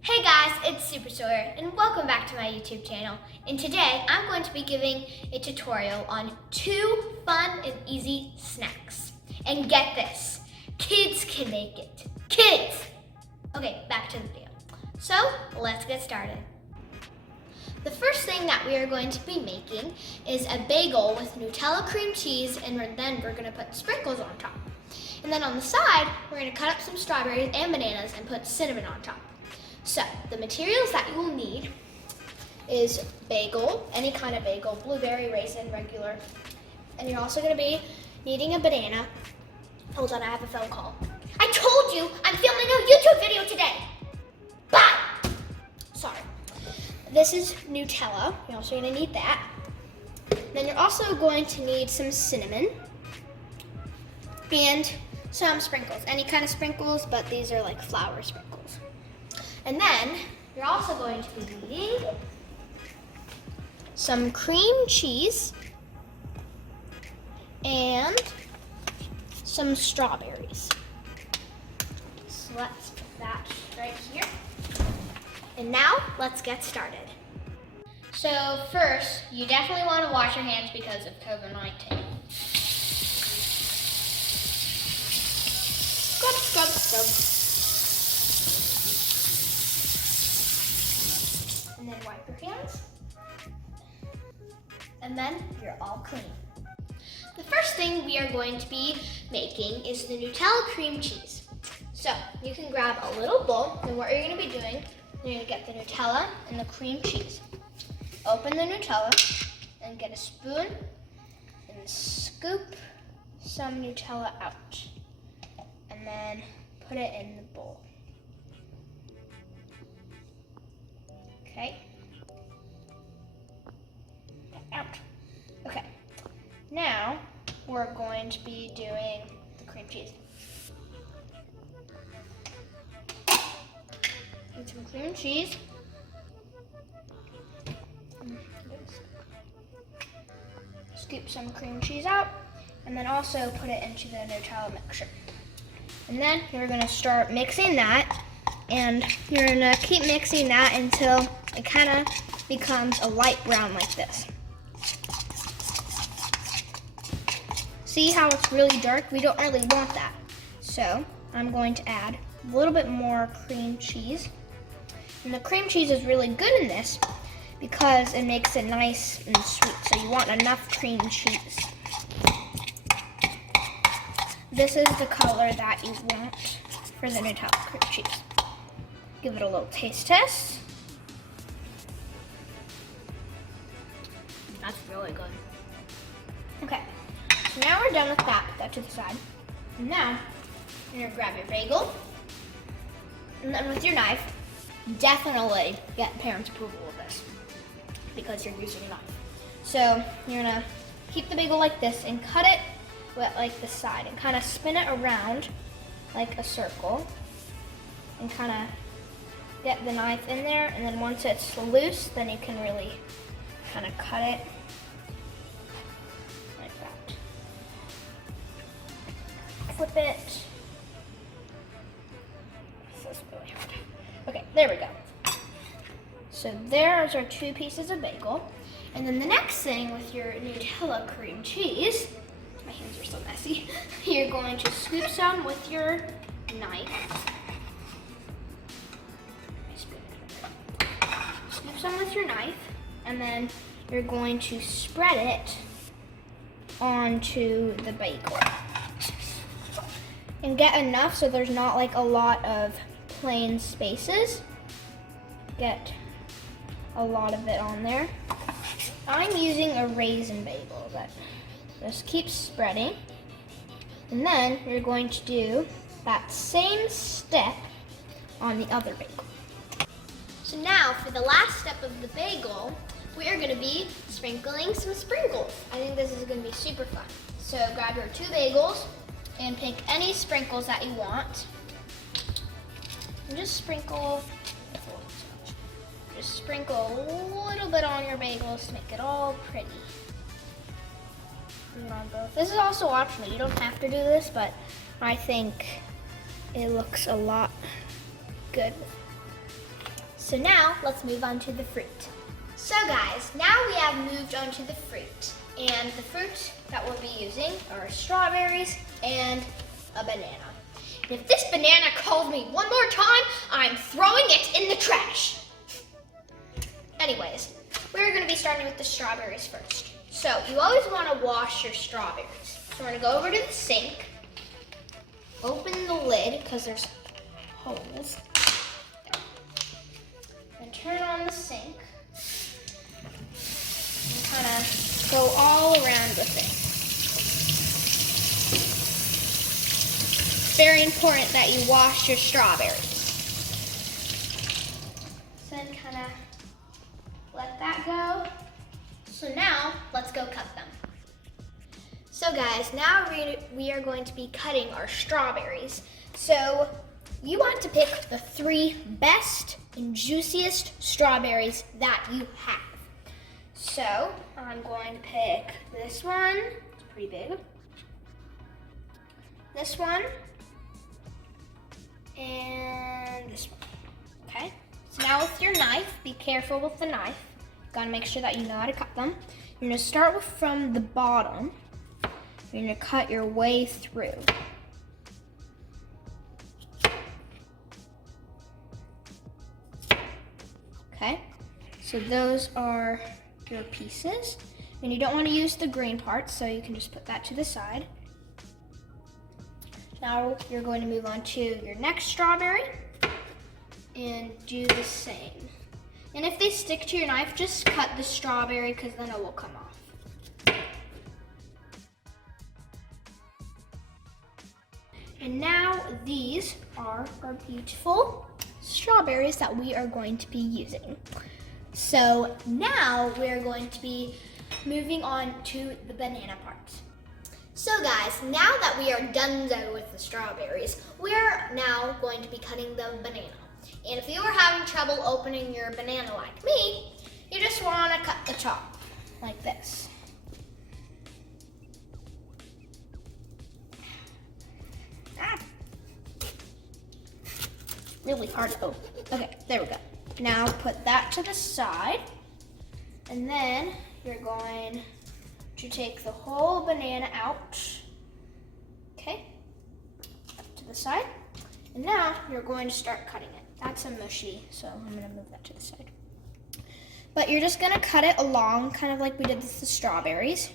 Hey guys, it's Super Sawyer and welcome back to my YouTube channel. And today I'm going to be giving a tutorial on 2 fun and easy snacks. And get this, kids can make it. Kids! Okay, back to the video. So, let's get started. The first thing that we are going to be making is a bagel with Nutella cream cheese, and then we're going to put sprinkles on top. And then on the side, we're going to cut up some strawberries and bananas and put cinnamon on top. So, the materials that you will need is bagel, any kind of bagel, blueberry, raisin, regular. And you're also going to be needing a banana. Hold on, I have a phone call. I told you I'm filming a YouTube video today. Bye! Sorry. This is Nutella. You're also going to need that. Then you're also going to need some cinnamon and some sprinkles. Any kind of sprinkles, but these are like flour sprinkles. And then you're also going to be needing some cream cheese and some strawberries. So let's put that right here. And now let's get started. So first, you definitely want to wash your hands because of COVID-19. Scrub, scrub, scrub. And then wipe your hands. And then you're all clean. The first thing we are going to be making is the Nutella cream cheese. So you can grab a little bowl, and what you're going to be doing, you're going to get the Nutella and the cream cheese. Open the Nutella and get a spoon and scoop some Nutella out. And then put it in the bowl. Okay. Out. Okay. Now we're going to be doing the cream cheese. Get some cream cheese. Scoop some cream cheese out, and then also put it into the Nutella mixture. And then you're going to start mixing that, and you're going to keep mixing that until it kind of becomes a light brown like this. See how it's really dark? We don't really want that. So I'm going to add a little bit more cream cheese. And the cream cheese is really good in this because it makes it nice and sweet. So you want enough cream cheese. This is the color that you want for the Nutella cream cheese. Give it a little taste test. That's really good. Okay, so now we're done with that. Put that to the side. And now you're gonna grab your bagel, and then with your knife, definitely get parents' approval of this because you're using a knife. So you're gonna keep the bagel like this and cut it with like the side and kind of spin it around like a circle and kind of get the knife in there, and then once it's loose, then you can really kind of cut it like that. Flip it. This is really hard. Okay, there we go. So there's our 2 pieces of bagel. And then the next thing with your Nutella cream cheese, my hands are so messy, you're going to scoop some with your knife. Scoop some with your knife, and then you're going to spread it onto the bagel. And get enough so there's not like a lot of plain spaces. Get a lot of it on there. I'm using a raisin bagel, but just keep spreading. And then you're going to do that same step on the other bagel. So now for the last step of the bagel, we are going to be sprinkling some sprinkles. I think this is going to be super fun. So grab your 2 bagels and pick any sprinkles that you want. And just sprinkle a little bit on your bagels to make it all pretty. And on both. This is also optional. You don't have to do this, but I think it looks a lot good So now let's move on to the fruit. So guys, now we have moved on to the fruit. And the fruit that we'll be using are strawberries and a banana. And if this banana calls me one more time, I'm throwing it in the trash. Anyways, we're gonna be starting with the strawberries first. So you always wanna wash your strawberries. So we're gonna go over to the sink, open the lid, because there's holes, and turn on the sink, and kind of go all around with it. It's very important that you wash your strawberries. So then kind of let that go. So now let's go cut them. So guys, now we are going to be cutting our strawberries. So you want to pick the 3 best and juiciest strawberries that you have. So I'm going to pick this one, it's pretty big. This one, and this one, okay? So now with your knife, be careful with the knife. Gotta make sure that you know how to cut them. You're gonna start from the bottom. You're gonna cut your way through. Okay, so those are your pieces. And you don't wanna use the green parts, so you can just put that to the side. Now you're going to move on to your next strawberry and do the same. And if they stick to your knife, just cut the strawberry because then it will come off. And now these are our beautiful strawberries that we are going to be using. So now we're going to be moving on to the banana part. So guys, now that we are done with the strawberries, we're now going to be cutting the banana. And if you are having trouble opening your banana like me, you just want to cut the top like this. Really hard to open. Okay, there we go. Now put that to the side, and then you're going to take the whole banana out. Okay, up to the side. And now you're going to start cutting it. That's a mushy, so I'm gonna move that to the side. But you're just gonna cut it along, kind of like we did with the strawberries.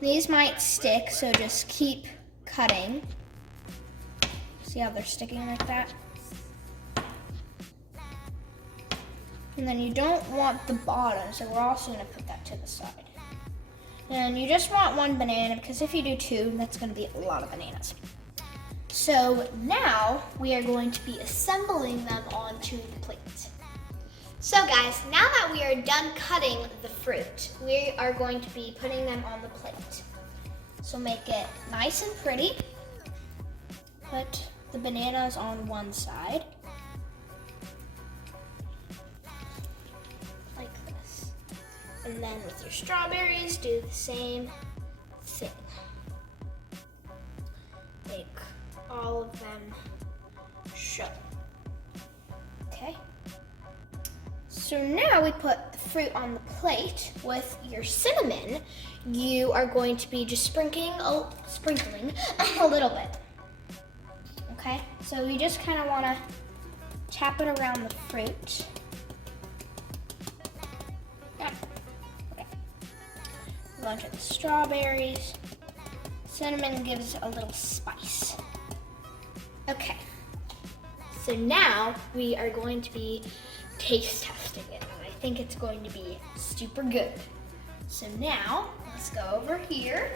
These might stick, so just keep cutting. See how they're sticking like that? And then you don't want the bottom, so we're also gonna put that to the side. And you just want 1 banana, because if you do 2, that's gonna be a lot of bananas. So now we are going to be assembling them onto the plate. So guys, now that we are done cutting the fruit, we are going to be putting them on the plate. So make it nice and pretty. Put the bananas on one side. Like this. And then with your strawberries, do the same thing. Make all of them show. Okay. So now we put the fruit on the plate with your cinnamon. You are going to be just sprinkling a little bit. Okay, so you just kind of want to tap it around the fruit. Yeah. Okay. Move on to the strawberries. Cinnamon gives a little spice. Okay, so now we are going to be taste testing it, and I think it's going to be super good. So now, let's go over here.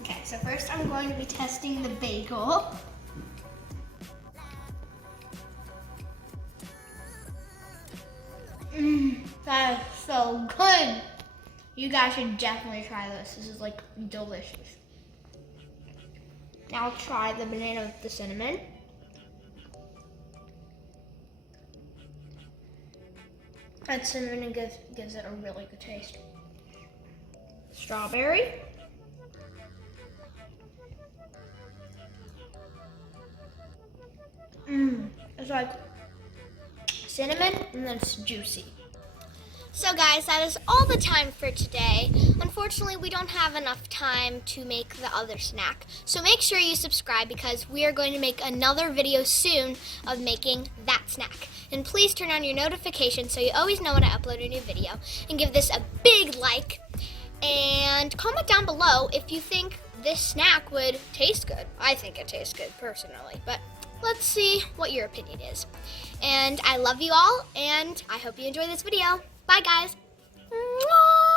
Okay, so first I'm going to be testing the bagel. That is so good. You guys should definitely try this. This is like delicious. Now I'll try the banana with the cinnamon. That cinnamon gives it a really good taste. Strawberry. It's like cinnamon and then it's juicy. So guys, that is all the time for today. Unfortunately, we don't have enough time to make the other snack. So make sure you subscribe because we are going to make another video soon of making that snack. And please turn on your notifications so you always know when I upload a new video. And give this a big like. And comment down below if you think this snack would taste good. I think it tastes good personally, but let's see what your opinion is. And I love you all, and I hope you enjoy this video. Bye, guys. Mwah!